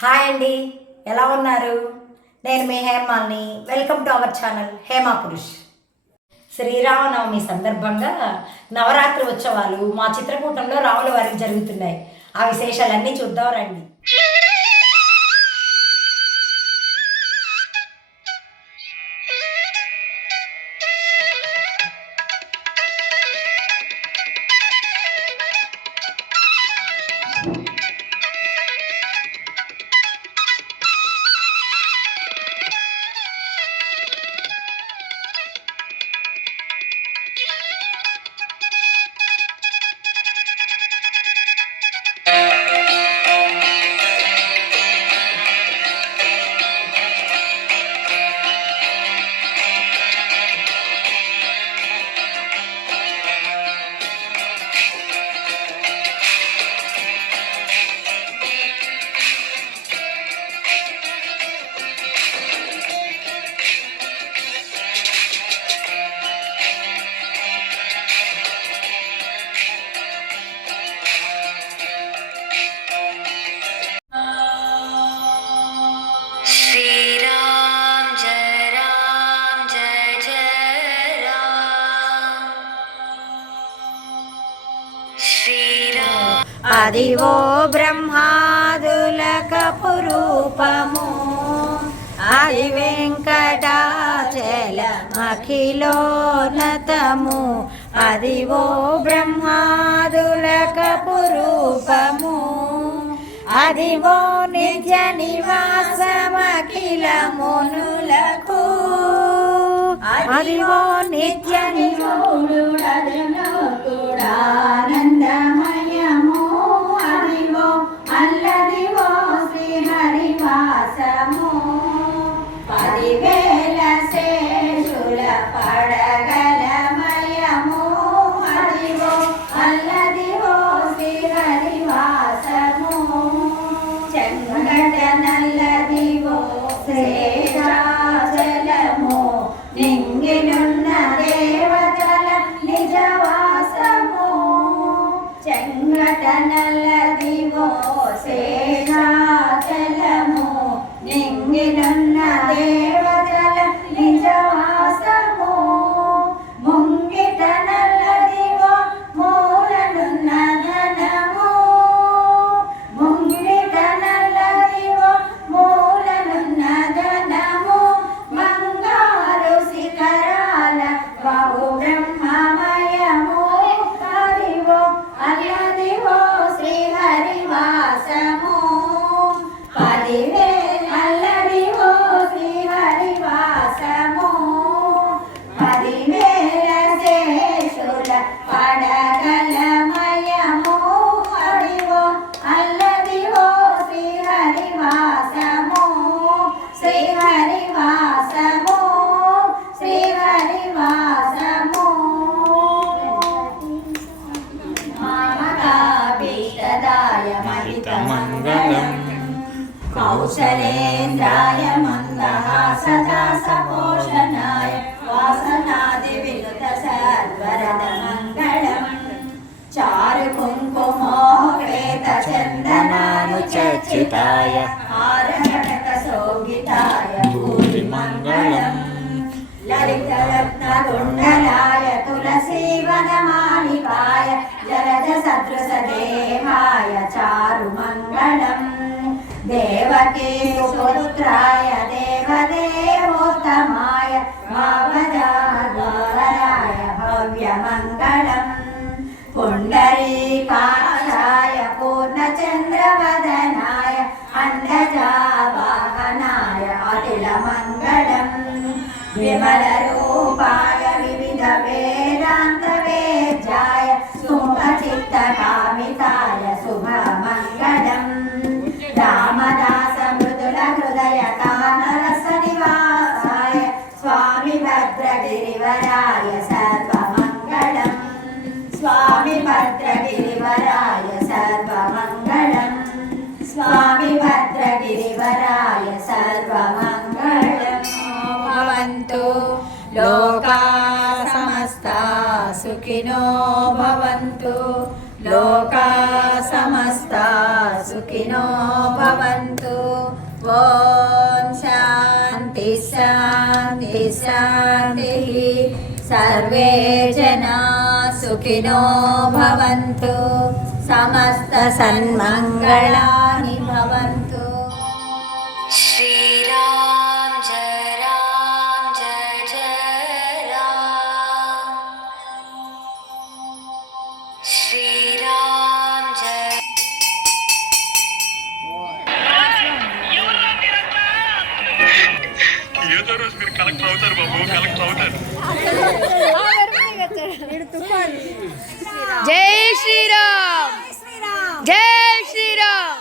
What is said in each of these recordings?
Hi అండి, ఎలా ఉన్నారు? నేను మీ హేమాల్ని. Welcome to our channel Hema Purush. Sriramanavami సందర్భంగా నవరాత్రి ఉత్సవాలు మా చిత్రకూటంలో రాముల వారికి జరుగుతున్నాయి. ఆ విశేషాలన్నీ చూద్దాం రండి. అదివో బ్రహ్మాదులకపు రూపము, అది వెంకటాచలమఖిలోన్నతము. అదివో బ్రహ్మాదులకపు రూపము, అదివో నిత్య నివాసమఖిల మునులకు. అదివో నిత్య నివాసుడానందమయము, అదివో అల్లదివో శ్రీహరివాసము. 10,000 శేషుల పడగలమయము, అదివో అల్లదివో శ్రీహరివాసము. చెంగట నల్లదివో శేషాచలము, నింగినున్న దేవతల నిజవాసము. చెంగట నల్లదివో శేషాచలము, నింగినున్న దేవతల నిజవాసము. ముంగిట నల్లదివో మూలనున్న ధనము, ముంగిట నల్లదివో మూలనున్న ధనము. బంగారు శిఖరాల బహు బ్రహ్మమయము, అదివో అల్లదివో శ్రీహరివాసము. 10,000 అల్లదివో శ్రీహరివాసము. 10,000 శేషుల పడగలమయము, అదివో అల్లదివో శ్రీహరివాసము. శ్రీహరివాసము, శ్రీహరివాసము. మామకాభీష్టదాయ మహితమంగళం, కౌసలేంద్రాయ మందహాసదాసపోషణాయ వాసనాది వినుత సర్వరద మంగళం. చారు కుంకుమోపేత చందనాను చర్చితాయ హారకటక శోభితాయ భూరి మంగళం. లలిత రత్న కుండలాయ తులసీవనమాలికాయ జలజ సదృశ దేహాయ చారు మంగళం. దేవకీ సుపుత్రాయ దేవదేవోత్తమాయ భావజాద్వారాయ భవ్యమంగళం. పుండరీకాక్షాయ పూర్ణచంద్రవదనాయ అండజావాహనాయ అతులమంగళం. విమలరూపాయ వివిధ వేదాంత వేద్యాయ సుముఖచిత్తకామితాయ శుభమంగళం. రామదాస మృదుల హృదయ కానరస నివాసాయ స్వామి భద్రగిరివరాయ సర్వమంగళం. స్వామి భద్రగిరివరాయ సర్వమంగళం. స్వామి భద్రగిరివరాయ సర్వమంగళం. భవంతు లోకా సమస్తా సుఖినో భవంతు. లోకా సమస్తా సుఖినో భవంతు. ఓం శాంతి శాంతి శాంతి. సర్వే జనా సుఖినో భవంతు, సమస్త సన్మంగళాని భవంతు. श्रीराम जय राम जय जय राम, श्रीराम जय. ఏదో రోజు మీరు కలెక్టర్ అవుతారు బాబు, కలెక్టర్ అవుతారు. జై శ్రీరామ్, జై శ్రీరామ్.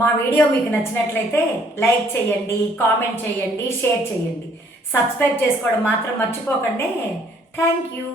మా వీడియో మీకు నచ్చినట్లయితే లైక్ చేయండి, కామెంట్ చేయండి, షేర్ చేయండి. సబ్స్క్రైబ్ చేసుకోవడం మాత్రం మర్చిపోకండి. Thank you.